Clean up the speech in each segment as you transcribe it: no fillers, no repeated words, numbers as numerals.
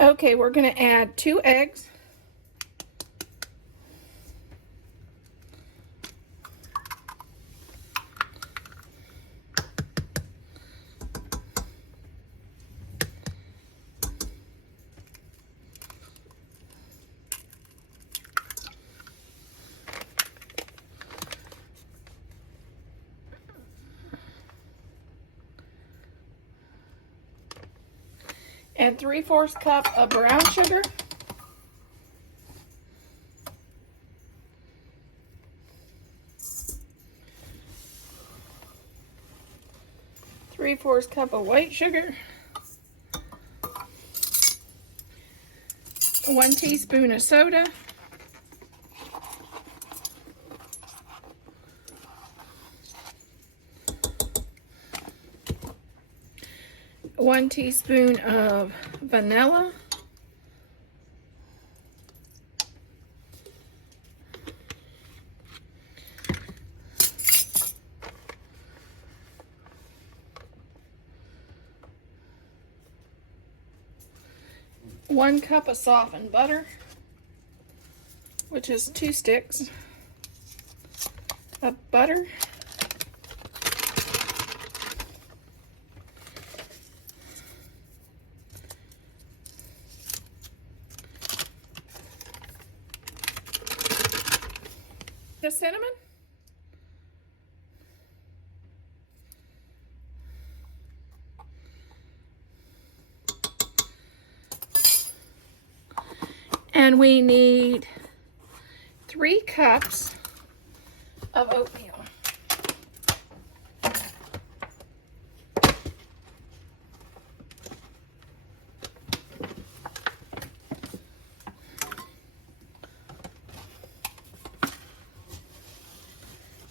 Okay, we're going to add 2 eggs. And 3/4 cup of brown sugar. Three-fourths cup of white sugar. 1 teaspoon of soda. 1 teaspoon of vanilla. One cup of softened butter, which is 2 sticks of butter. The cinnamon. And we need 3 cups of oatmeal.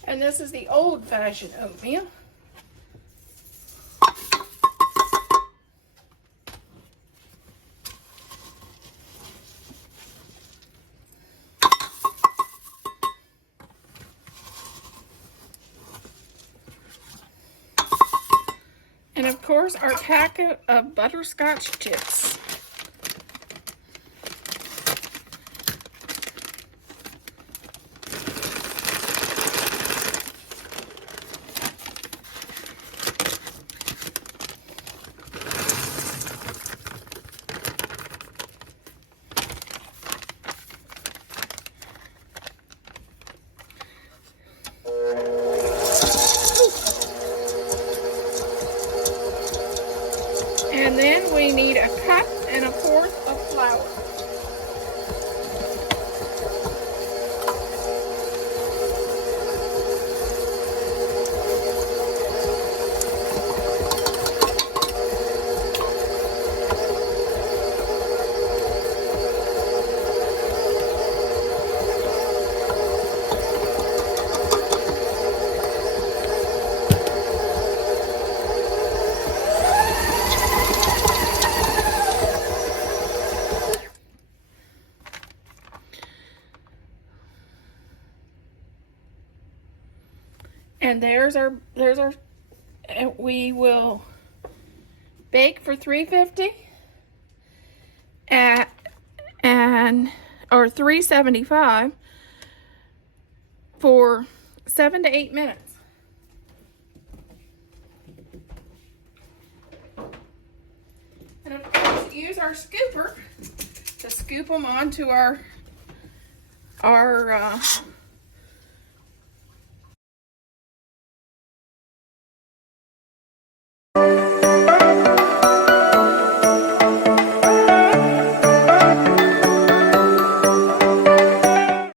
And this is the old-fashioned oatmeal. And of course, our packet of butterscotch chips. And then we need 1 1/4 cup of flour. And and we will bake for 350 or 375 for 7 to 8 minutes. And of course, use our scooper to scoop them onto our